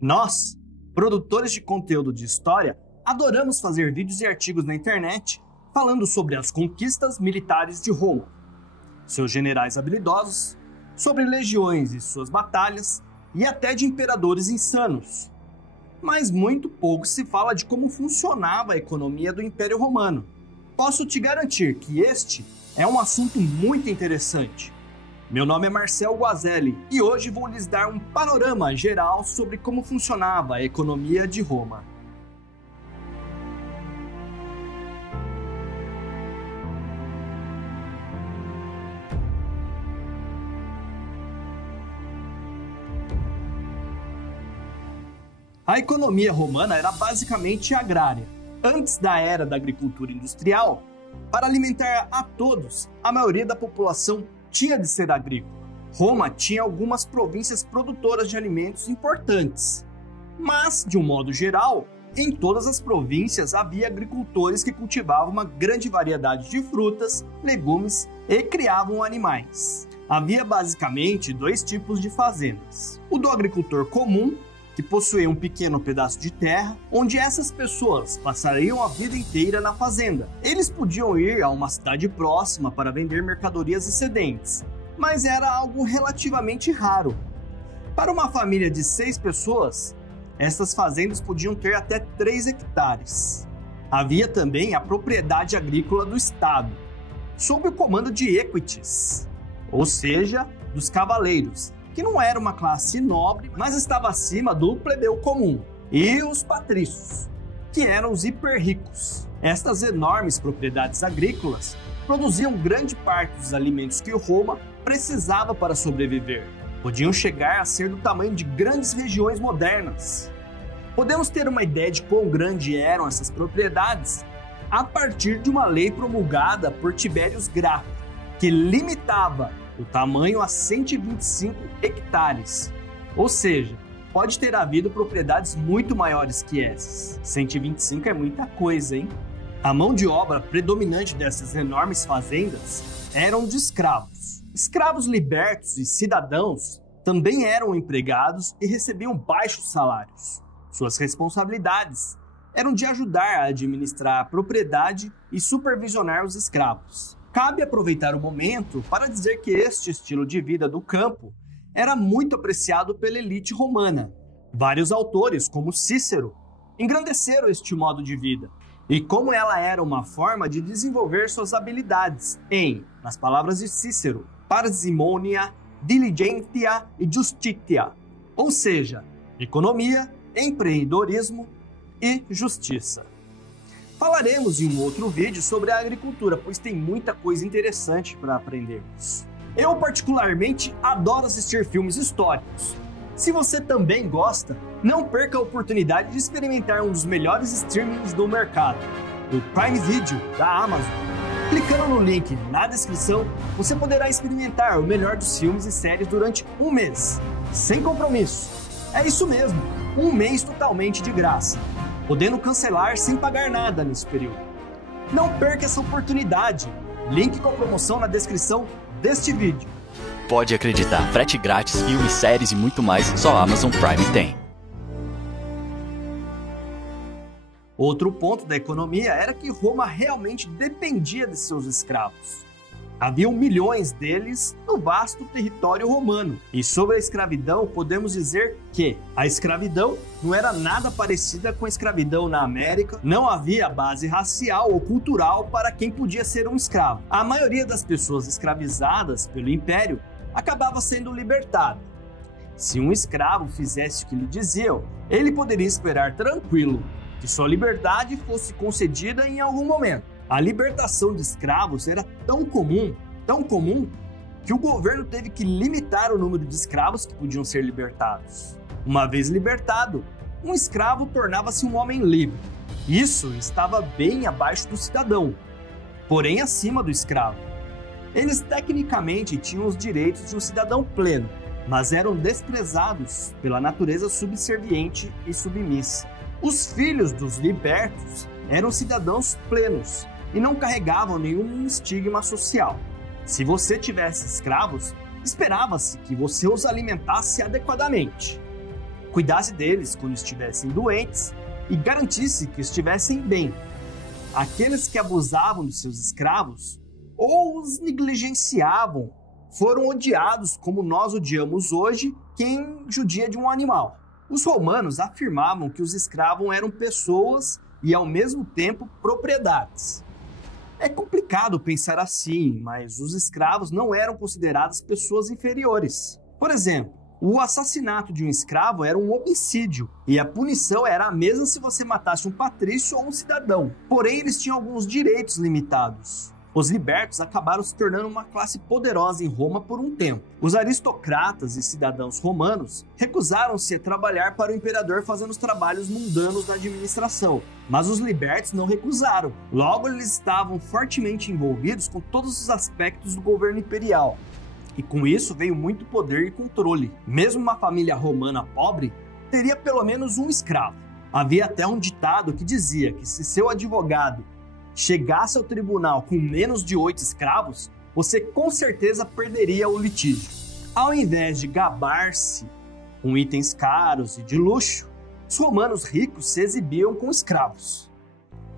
Nós, produtores de conteúdo de história, adoramos fazer vídeos e artigos na internet falando sobre as conquistas militares de Roma, seus generais habilidosos, sobre legiões e suas batalhas e até de imperadores insanos. Mas muito pouco se fala de como funcionava a economia do Império Romano. Posso te garantir que este é um assunto muito interessante. Meu nome é Marcel Guazelli e hoje vou lhes dar um panorama geral sobre como funcionava a economia de Roma. A economia romana era basicamente agrária. Antes da era da agricultura industrial, para alimentar a todos, a maioria da população tinha de ser agrícola. Roma tinha algumas províncias produtoras de alimentos importantes, mas, de um modo geral, em todas as províncias havia agricultores que cultivavam uma grande variedade de frutas, legumes e criavam animais. Havia basicamente dois tipos de fazendas: o do agricultor comum, que possuía um pequeno pedaço de terra, onde essas pessoas passariam a vida inteira na fazenda. Eles podiam ir a uma cidade próxima para vender mercadorias excedentes, mas era algo relativamente raro. Para uma família de 6 pessoas, essas fazendas podiam ter até 3 hectares. Havia também a propriedade agrícola do Estado, sob o comando de equites, ou seja, dos cavaleiros, que não era uma classe nobre, mas estava acima do plebeu comum, e os patrícios, que eram os hiper-ricos. Estas enormes propriedades agrícolas produziam grande parte dos alimentos que Roma precisava para sobreviver. Podiam chegar a ser do tamanho de grandes regiões modernas. Podemos ter uma ideia de quão grandes eram essas propriedades a partir de uma lei promulgada por Tiberius Graco, que limitava o tamanho a 125 hectares. Ou seja, pode ter havido propriedades muito maiores que essas. 125 é muita coisa, hein? A mão de obra predominante dessas enormes fazendas eram de escravos. Escravos libertos e cidadãos também eram empregados e recebiam baixos salários. Suas responsabilidades eram de ajudar a administrar a propriedade e supervisionar os escravos. Cabe aproveitar o momento para dizer que este estilo de vida do campo era muito apreciado pela elite romana. Vários autores, como Cícero, engrandeceram este modo de vida e como ela era uma forma de desenvolver suas habilidades em, nas palavras de Cícero, parsimonia, diligentia e justitia, ou seja, economia, empreendedorismo e justiça. Falaremos em um outro vídeo sobre a agricultura, pois tem muita coisa interessante para aprendermos. Eu particularmente adoro assistir filmes históricos. Se você também gosta, não perca a oportunidade de experimentar um dos melhores streamings do mercado, o Prime Video da Amazon. Clicando no link na descrição, você poderá experimentar o melhor dos filmes e séries durante um mês, sem compromisso. É isso mesmo, um mês totalmente de graça, podendo cancelar sem pagar nada nesse período. Não perca essa oportunidade. Link com a promoção na descrição deste vídeo. Pode acreditar, frete grátis, filmes, séries e muito mais, só a Amazon Prime tem. Outro ponto da economia era que Roma realmente dependia de seus escravos. Haviam milhões deles no vasto território romano. E sobre a escravidão, podemos dizer que a escravidão não era nada parecida com a escravidão na América. Não havia base racial ou cultural para quem podia ser um escravo. A maioria das pessoas escravizadas pelo Império acabava sendo libertada. Se um escravo fizesse o que lhe diziam, ele poderia esperar tranquilo que sua liberdade fosse concedida em algum momento. A libertação de escravos era tão comum, que o governo teve que limitar o número de escravos que podiam ser libertados. Uma vez libertado, um escravo tornava-se um homem livre. Isso estava bem abaixo do cidadão, porém acima do escravo. Eles tecnicamente tinham os direitos de um cidadão pleno, mas eram desprezados pela natureza subserviente e submissa. Os filhos dos libertos eram cidadãos plenos e não carregavam nenhum estigma social. Se você tivesse escravos, esperava-se que você os alimentasse adequadamente. cuidasse deles quando estivessem doentes e garantisse que estivessem bem. Aqueles que abusavam de seus escravos ou os negligenciavam foram odiados como nós odiamos hoje quem judia de um animal. Os romanos afirmavam que os escravos eram pessoas e, ao mesmo tempo, propriedades. É complicado pensar assim, mas os escravos não eram considerados pessoas inferiores. Por exemplo, o assassinato de um escravo era um homicídio, e a punição era a mesma se você matasse um patrício ou um cidadão. Porém, eles tinham alguns direitos limitados. Os libertos acabaram se tornando uma classe poderosa em Roma por um tempo. Os aristocratas e cidadãos romanos recusaram-se a trabalhar para o imperador fazendo os trabalhos mundanos da administração, mas os libertos não recusaram. Logo, eles estavam fortemente envolvidos com todos os aspectos do governo imperial. E com isso veio muito poder e controle. Mesmo uma família romana pobre teria pelo menos um escravo. Havia até um ditado que dizia que se seu advogado chegasse ao tribunal com menos de 8 escravos, você com certeza perderia o litígio. Ao invés de gabar-se com itens caros e de luxo, os romanos ricos se exibiam com escravos.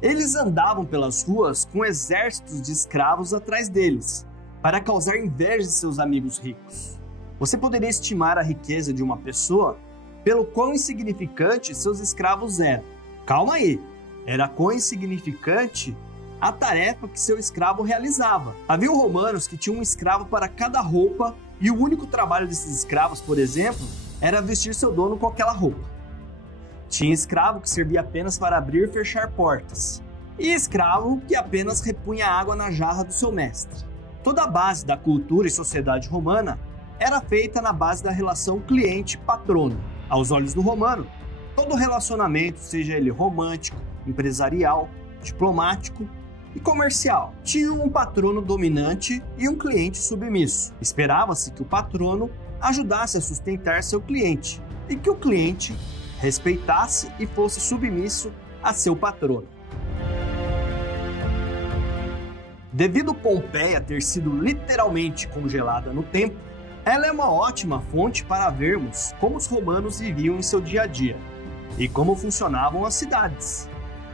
Eles andavam pelas ruas com exércitos de escravos atrás deles, para causar inveja de seus amigos ricos. Você poderia estimar a riqueza de uma pessoa pelo quão insignificante seus escravos eram. Calma aí, era quão insignificante a tarefa que seu escravo realizava. Havia romanos que tinham um escravo para cada roupa e o único trabalho desses escravos, por exemplo, era vestir seu dono com aquela roupa. Tinha escravo que servia apenas para abrir e fechar portas, e escravo que apenas repunha água na jarra do seu mestre. Toda a base da cultura e sociedade romana era feita na base da relação cliente-patrono. Aos olhos do romano, todo relacionamento, seja ele romântico, empresarial, diplomático e comercial, tinha um patrono dominante e um cliente submisso. Esperava-se que o patrono ajudasse a sustentar seu cliente e que o cliente respeitasse e fosse submisso a seu patrono. Devido Pompeia ter sido literalmente congelada no tempo, ela é uma ótima fonte para vermos como os romanos viviam em seu dia a dia e como funcionavam as cidades.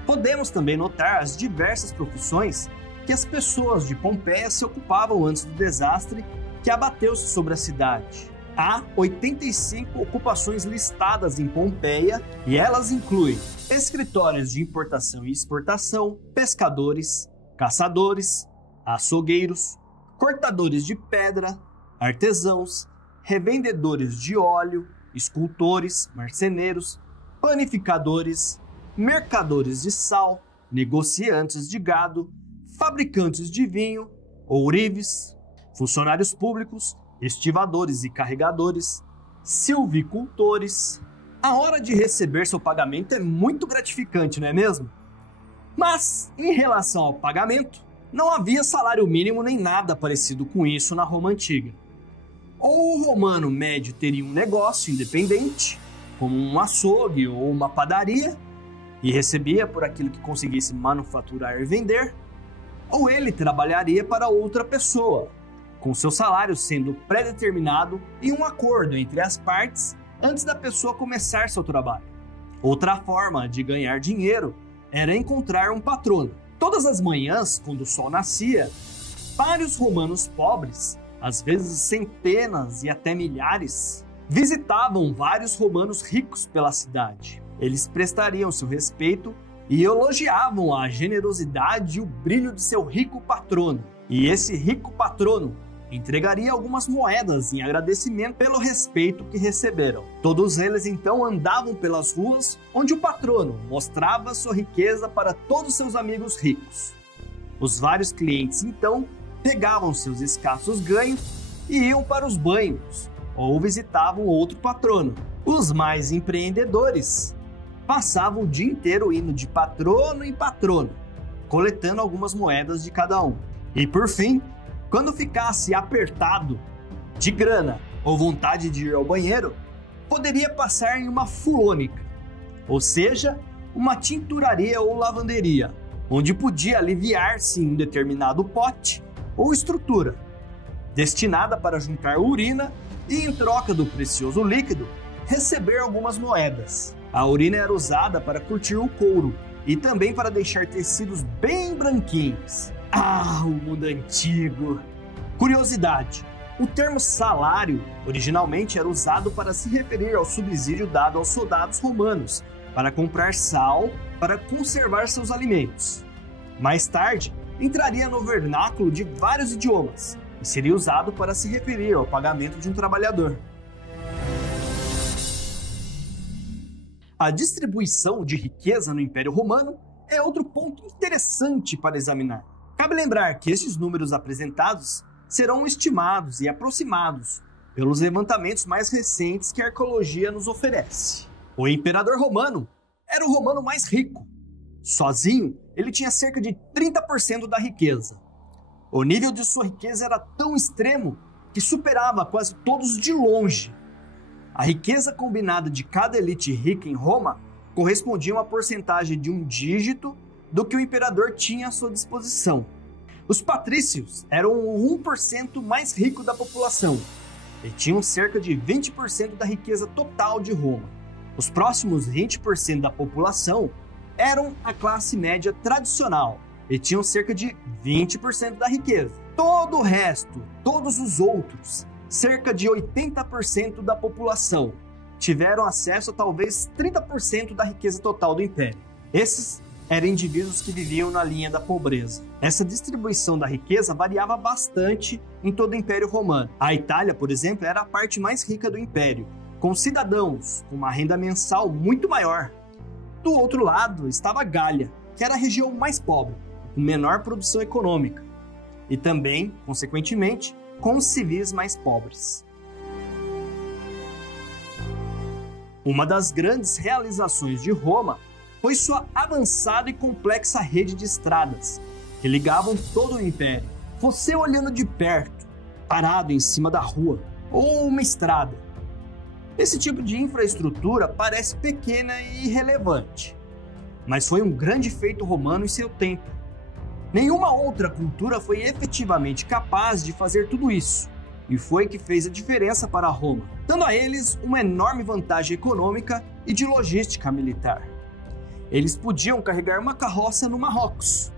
Podemos também notar as diversas profissões que as pessoas de Pompeia se ocupavam antes do desastre que abateu-se sobre a cidade. Há 85 ocupações listadas em Pompeia e elas incluem escritórios de importação e exportação, pescadores, caçadores, açougueiros, cortadores de pedra, artesãos, revendedores de óleo, escultores, marceneiros, panificadores, mercadores de sal, negociantes de gado, fabricantes de vinho, ourives, funcionários públicos, estivadores e carregadores, silvicultores. A hora de receber seu pagamento é muito gratificante, não é mesmo? Mas, em relação ao pagamento, não havia salário mínimo nem nada parecido com isso na Roma Antiga. Ou o romano médio teria um negócio independente, como um açougue ou uma padaria, e recebia por aquilo que conseguisse manufaturar e vender, ou ele trabalharia para outra pessoa, com seu salário sendo pré-determinado em um acordo entre as partes antes da pessoa começar seu trabalho. Outra forma de ganhar dinheiro era encontrar um patrono. Todas as manhãs, quando o sol nascia, vários romanos pobres, às vezes centenas e até milhares, visitavam vários romanos ricos pela cidade. Eles prestariam seu respeito e elogiavam a generosidade e o brilho de seu rico patrono. E esse rico patrono entregaria algumas moedas em agradecimento pelo respeito que receberam. Todos eles então andavam pelas ruas onde o patrono mostrava sua riqueza para todos seus amigos ricos. Os vários clientes então pegavam seus escassos ganhos e iam para os banhos ou visitavam outro patrono. Os mais empreendedores passavam o dia inteiro indo de patrono em patrono, coletando algumas moedas de cada um. E por fim, quando ficasse apertado de grana ou vontade de ir ao banheiro, poderia passar em uma fulônica, ou seja, uma tinturaria ou lavanderia, onde podia aliviar-se em um determinado pote ou estrutura, destinada para juntar urina e, em troca do precioso líquido, receber algumas moedas. A urina era usada para curtir o couro e também para deixar tecidos bem branquinhos. Ah, o mundo antigo! Curiosidade: o termo salário originalmente era usado para se referir ao subsídio dado aos soldados romanos para comprar sal para conservar seus alimentos. Mais tarde, entraria no vernáculo de vários idiomas e seria usado para se referir ao pagamento de um trabalhador. A distribuição de riqueza no Império Romano é outro ponto interessante para examinar. Cabe lembrar que estes números apresentados serão estimados e aproximados pelos levantamentos mais recentes que a arqueologia nos oferece. O imperador romano era o romano mais rico. Sozinho, ele tinha cerca de 30% da riqueza. O nível de sua riqueza era tão extremo que superava quase todos de longe. A riqueza combinada de cada elite rica em Roma correspondia a uma porcentagem de 1 dígito do que o imperador tinha à sua disposição. Os patrícios eram o 1% mais rico da população e tinham cerca de 20% da riqueza total de Roma. Os próximos 20% da população eram a classe média tradicional e tinham cerca de 20% da riqueza. Todo o resto, todos os outros, cerca de 80% da população, tiveram acesso a talvez 30% da riqueza total do império. Esses eram indivíduos que viviam na linha da pobreza. Essa distribuição da riqueza variava bastante em todo o Império Romano. A Itália, por exemplo, era a parte mais rica do império, com cidadãos com uma renda mensal muito maior. Do outro lado estava a Gália, que era a região mais pobre, com menor produção econômica, e também, consequentemente, com os civis mais pobres. Uma das grandes realizações de Roma foi sua avançada e complexa rede de estradas, que ligavam todo o império. Você olhando de perto, parado em cima da rua, ou uma estrada. Esse tipo de infraestrutura parece pequena e irrelevante, mas foi um grande feito romano em seu tempo. Nenhuma outra cultura foi efetivamente capaz de fazer tudo isso, e foi que fez a diferença para Roma, dando a eles uma enorme vantagem econômica e de logística militar. Eles podiam carregar uma carroça no Marrocos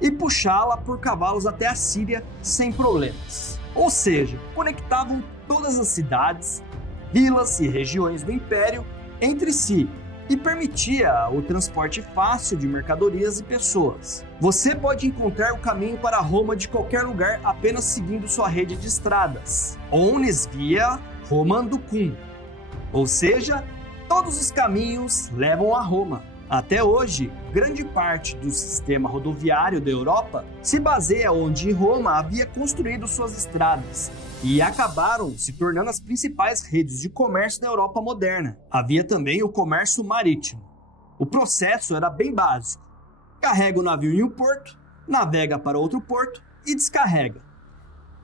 e puxá-la por cavalos até a Síria sem problemas. Ou seja, conectavam todas as cidades, vilas e regiões do império entre si e permitia o transporte fácil de mercadorias e pessoas. Você pode encontrar o caminho para Roma de qualquer lugar apenas seguindo sua rede de estradas, omnes via Romanducum, ou seja, todos os caminhos levam a Roma. Até hoje, grande parte do sistema rodoviário da Europa se baseia onde Roma havia construído suas estradas e acabaram se tornando as principais redes de comércio da Europa moderna. Havia também o comércio marítimo. O processo era bem básico. Carrega o navio em um porto, navega para outro porto e descarrega.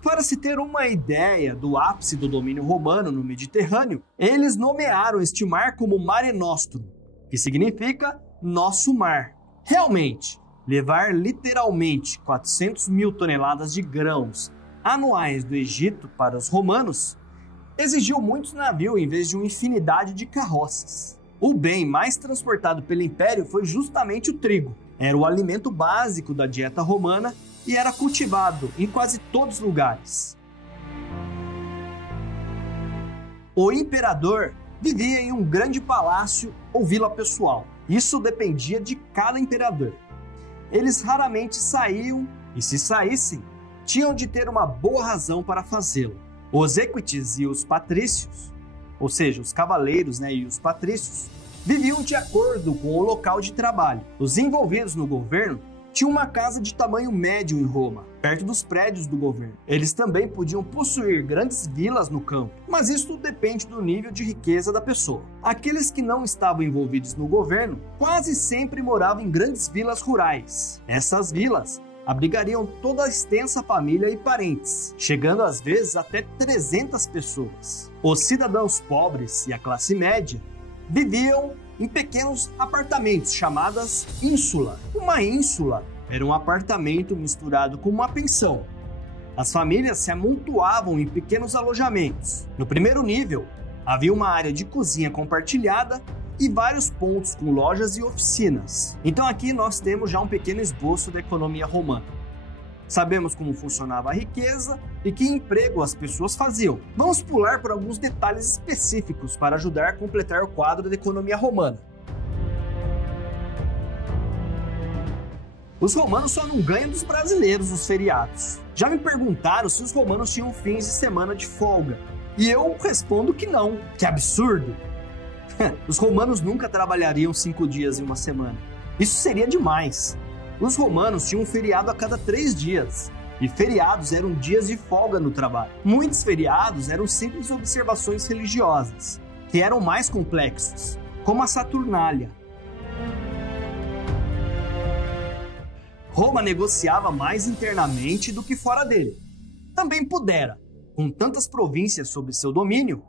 Para se ter uma ideia do ápice do domínio romano no Mediterrâneo, eles nomearam este mar como Mare Nostrum, que significa nosso mar. Realmente, levar literalmente 400 mil toneladas de grãos anuais do Egito para os romanos exigiu muitos navios em vez de uma infinidade de carroças. O bem mais transportado pelo império foi justamente o trigo. Era o alimento básico da dieta romana e era cultivado em quase todos os lugares. O imperador vivia em um grande palácio ou vila pessoal. Isso dependia de cada imperador. Eles raramente saíam e, se saíssem, tinham de ter uma boa razão para fazê-lo. Os equites e os patrícios, ou seja, os cavaleiros e os patrícios, viviam de acordo com o local de trabalho. Os envolvidos no governo tinham uma casa de tamanho médio em Roma, perto dos prédios do governo. Eles também podiam possuir grandes vilas no campo, mas isso depende do nível de riqueza da pessoa. Aqueles que não estavam envolvidos no governo quase sempre moravam em grandes vilas rurais. Essas vilas abrigariam toda a extensa família e parentes, chegando às vezes até 300 pessoas. Os cidadãos pobres e a classe média viviam em pequenos apartamentos chamadas ínsula. Uma ínsula era um apartamento misturado com uma pensão. As famílias se amontoavam em pequenos alojamentos. No primeiro nível, Havia uma área de cozinha compartilhada e vários pontos com lojas e oficinas. Então aqui nós temos já um pequeno esboço da economia romana. Sabemos como funcionava a riqueza e que emprego as pessoas faziam. Vamos pular por alguns detalhes específicos para ajudar a completar o quadro da economia romana. Os romanos só não ganham dos brasileiros os feriados. Já me perguntaram se os romanos tinham fins de semana de folga. E eu respondo que não. Que absurdo! Os romanos nunca trabalhariam 5 dias em uma semana. Isso seria demais. Os romanos tinham um feriado a cada 3 dias. E feriados eram dias de folga no trabalho. Muitos feriados eram simples observações religiosas, que eram mais complexos, como a Saturnália. Roma negociava mais internamente do que fora dele. Também pudera. Com tantas províncias sob seu domínio,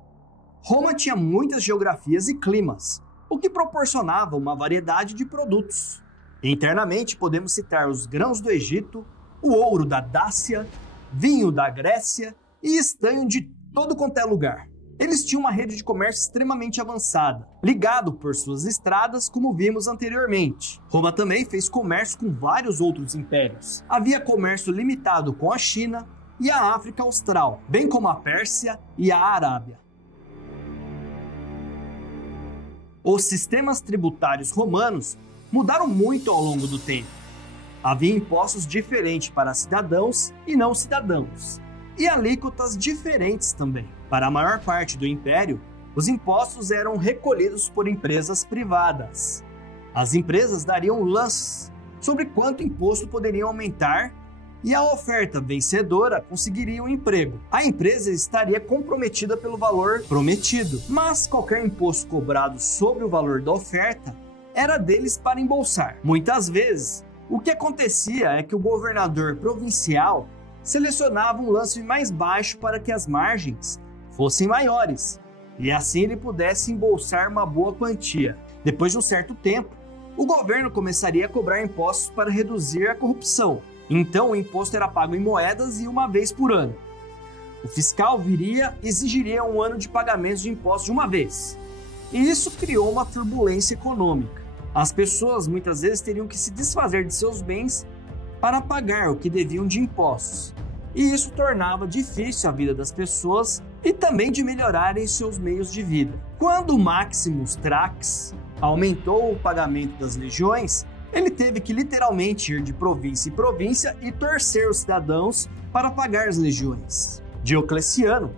Roma tinha muitas geografias e climas, o que proporcionava uma variedade de produtos. Internamente podemos citar os grãos do Egito, o ouro da Dácia, vinho da Grécia e estanho de todo quanto é lugar. Eles tinham uma rede de comércio extremamente avançada, ligado por suas estradas, como vimos anteriormente. Roma também fez comércio com vários outros impérios. Havia comércio limitado com a China e a África Austral, bem como a Pérsia e a Arábia. Os sistemas tributários romanos mudaram muito ao longo do tempo. Havia impostos diferentes para cidadãos e não cidadãos, e alíquotas diferentes também. Para a maior parte do império, os impostos eram recolhidos por empresas privadas. As empresas dariam lances sobre quanto imposto poderiam aumentar e a oferta vencedora conseguiria um emprego. A empresa estaria comprometida pelo valor prometido, mas qualquer imposto cobrado sobre o valor da oferta era deles para embolsar. Muitas vezes, o que acontecia é que o governador provincial selecionava um lance mais baixo para que as margens fossem maiores, e assim ele pudesse embolsar uma boa quantia. Depois de um certo tempo, o governo começaria a cobrar impostos para reduzir a corrupção. Então o imposto era pago em moedas e uma vez por ano. O fiscal viria e exigiria um ano de pagamentos de impostos de uma vez. E isso criou uma turbulência econômica. As pessoas muitas vezes teriam que se desfazer de seus bens para pagar o que deviam de impostos. E isso tornava difícil a vida das pessoas e também de melhorarem seus meios de vida. Quando Maximus Thrax aumentou o pagamento das legiões, ele teve que literalmente ir de província em província e torcer os cidadãos para pagar as legiões. Diocleciano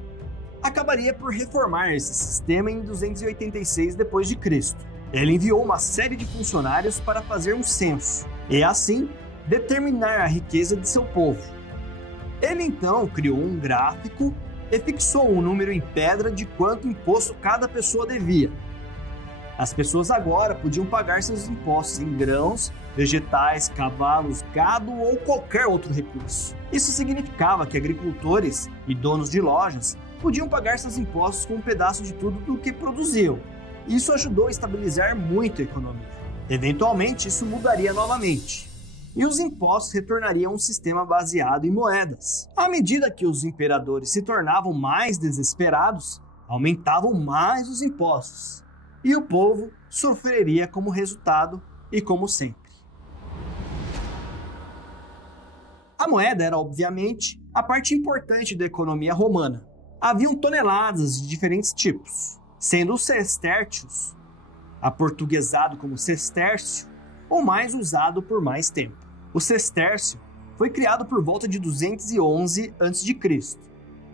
acabaria por reformar esse sistema em 286 d.C. Ele enviou uma série de funcionários para fazer um censo e, assim, determinar a riqueza de seu povo. Ele então criou um gráfico e fixou um número em pedra de quanto imposto cada pessoa devia. As pessoas agora podiam pagar seus impostos em grãos, vegetais, cavalos, gado ou qualquer outro recurso. Isso significava que agricultores e donos de lojas podiam pagar seus impostos com um pedaço de tudo do que produziam. Isso ajudou a estabilizar muito a economia. Eventualmente, isso mudaria novamente, e os impostos retornariam a um sistema baseado em moedas. À medida que os imperadores se tornavam mais desesperados, aumentavam mais os impostos, e o povo sofreria como resultado e como sempre. A moeda era, obviamente, a parte importante da economia romana. Haviam toneladas de diferentes tipos, sendo os sestércios, aportuguesado como sestércio, o mais usado por mais tempo. O sestércio foi criado por volta de 211 a.C.,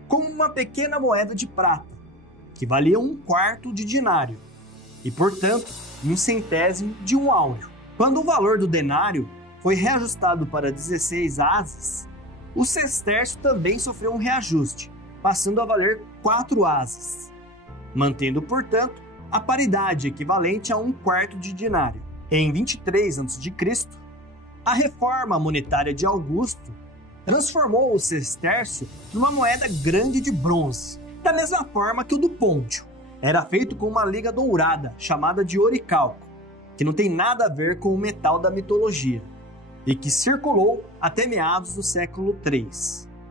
como uma pequena moeda de prata, que valia 1/4 de dinário, e, portanto, 1/100º de um áureo. Quando o valor do denário foi reajustado para 16 ases, o sestércio também sofreu um reajuste, passando a valer 4 ases, mantendo, portanto, a paridade equivalente a 1/4 de dinário. Em 23 a.C., a reforma monetária de Augusto transformou o sestércio numa moeda grande de bronze, da mesma forma que o do Pôntio. Era feito com uma liga dourada, chamada de oricalco, que não tem nada a ver com o metal da mitologia, e que circulou até meados do século III.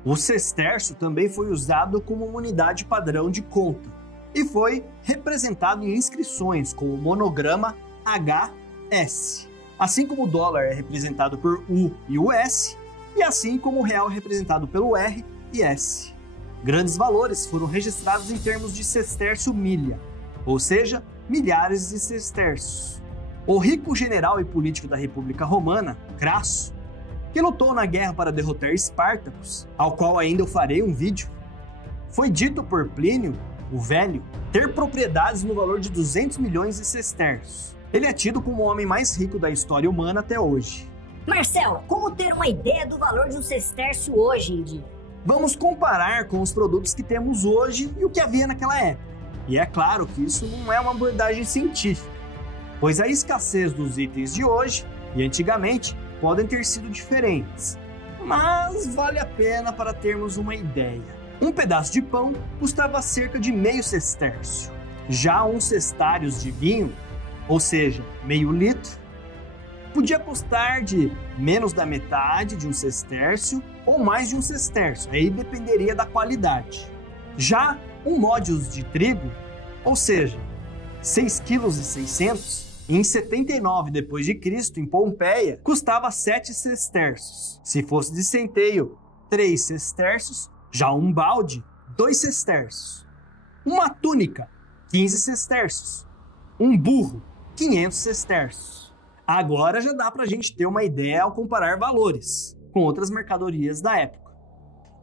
O sestércio também foi usado como uma unidade padrão de conta, e foi representado em inscrições com o monograma HS, assim como o dólar é representado por U e o S, e assim como o real é representado pelo R e S. Grandes valores foram registrados em termos de sestércio milha, ou seja, milhares de sestércios. O rico general e político da República Romana, Crasso, que lutou na guerra para derrotar Espartacus, ao qual ainda eu farei um vídeo, foi dito por Plínio, o Velho, ter propriedades no valor de 200 milhões de sestércios. Ele é tido como o homem mais rico da história humana até hoje. Marcelo, como ter uma ideia do valor de um sestércio hoje em dia? Vamos comparar com os produtos que temos hoje e o que havia naquela época. E é claro que isso não é uma abordagem científica, pois a escassez dos itens de hoje e antigamente podem ter sido diferentes, mas vale a pena para termos uma ideia. Um pedaço de pão custava cerca de meio sestércio. Já uns cestários de vinho, ou seja, meio litro, podia custar de menos da metade de um sestércio ou mais de um sestércio, aí dependeria da qualidade. Já um módios de trigo, ou seja, 6,6 kg, em 79 d.C., em Pompeia, custava 7 sestércios. Se fosse de centeio, 3 sestércios. Já um balde, 2 sestércios. Uma túnica, 15 sestércios. Um burro, 500 sestércios. Agora já dá pra gente ter uma ideia ao comparar valores com outras mercadorias da época.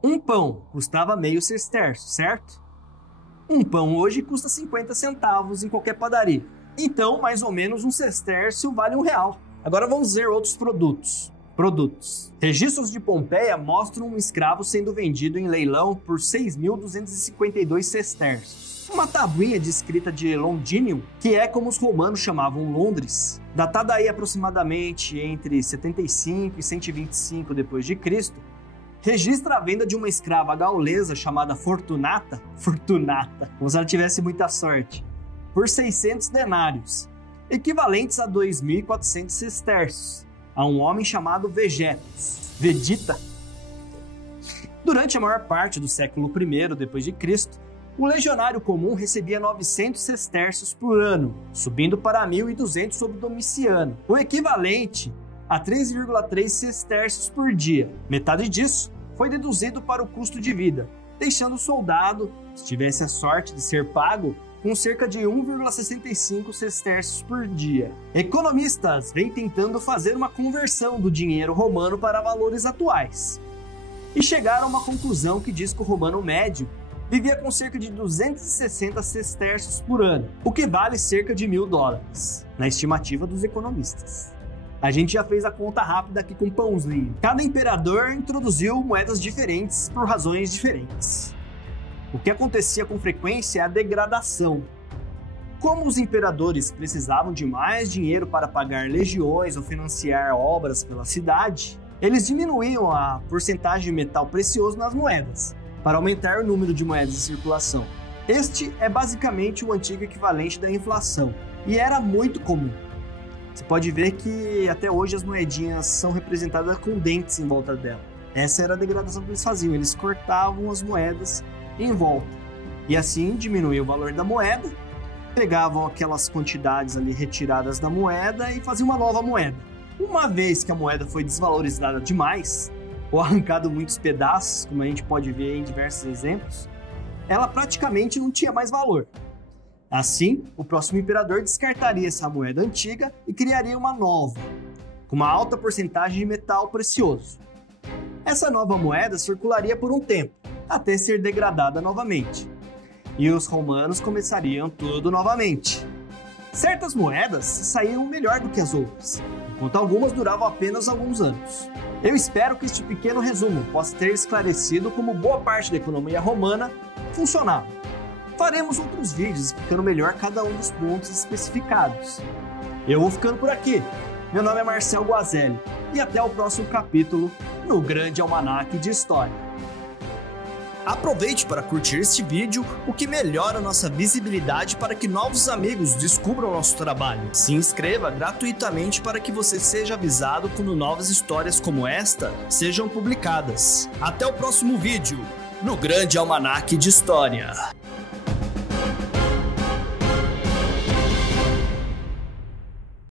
Um pão custava meio sestércio, certo? Um pão hoje custa 50 centavos em qualquer padaria. Então, mais ou menos um sestércio vale R$1. Agora vamos ver outros produtos. Registros de Pompeia mostram um escravo sendo vendido em leilão por 6.252 sestércios. Uma tabuinha de escrita de Londinium, que é como os romanos chamavam Londres, datada aí aproximadamente entre 75 e 125 d.C., registra a venda de uma escrava gaulesa chamada Fortunata, como se ela tivesse muita sorte, por 600 denários, equivalentes a 2.400 sestércios, a um homem chamado Vegeta. Durante a maior parte do século I d.C., o legionário comum recebia 900 sestércios por ano, subindo para 1.200 sob Domiciano, o equivalente a 3,3 sestércios por dia. Metade disso foi deduzido para o custo de vida, deixando o soldado, se tivesse a sorte de ser pago, com cerca de 1,65 sestércios por dia. Economistas vêm tentando fazer uma conversão do dinheiro romano para valores atuais, e chegaram a uma conclusão que diz que o romano médio vivia com cerca de 260 sestércios por ano, o que vale cerca de $1.000, na estimativa dos economistas. A gente já fez a conta rápida aqui com pãozinho. Cada imperador introduziu moedas diferentes por razões diferentes. O que acontecia com frequência é a degradação. Como os imperadores precisavam de mais dinheiro para pagar legiões ou financiar obras pela cidade, eles diminuíam a porcentagem de metal precioso nas moedas, para aumentar o número de moedas em circulação. Este é basicamente o antigo equivalente da inflação, e era muito comum. Você pode ver que até hoje as moedinhas são representadas com dentes em volta dela. Essa era a degradação que eles faziam, eles cortavam as moedas em volta, e assim diminuía o valor da moeda, pegavam aquelas quantidades ali retiradas da moeda e faziam uma nova moeda. Uma vez que a moeda foi desvalorizada demais, ou arrancado muitos pedaços, como a gente pode ver em diversos exemplos, ela praticamente não tinha mais valor. Assim, o próximo imperador descartaria essa moeda antiga e criaria uma nova, com uma alta porcentagem de metal precioso. Essa nova moeda circularia por um tempo, até ser degradada novamente, e os romanos começariam tudo novamente. Certas moedas saíam melhor do que as outras, enquanto algumas duravam apenas alguns anos. Eu espero que este pequeno resumo possa ter esclarecido como boa parte da economia romana funcionava. Faremos outros vídeos explicando melhor cada um dos pontos especificados. Eu vou ficando por aqui. Meu nome é Marcel Guazelli e até o próximo capítulo no Grande Almanaque de História. Aproveite para curtir este vídeo, o que melhora nossa visibilidade para que novos amigos descubram nosso trabalho. Se inscreva gratuitamente para que você seja avisado quando novas histórias como esta sejam publicadas. Até o próximo vídeo no Grande Almanaque de História.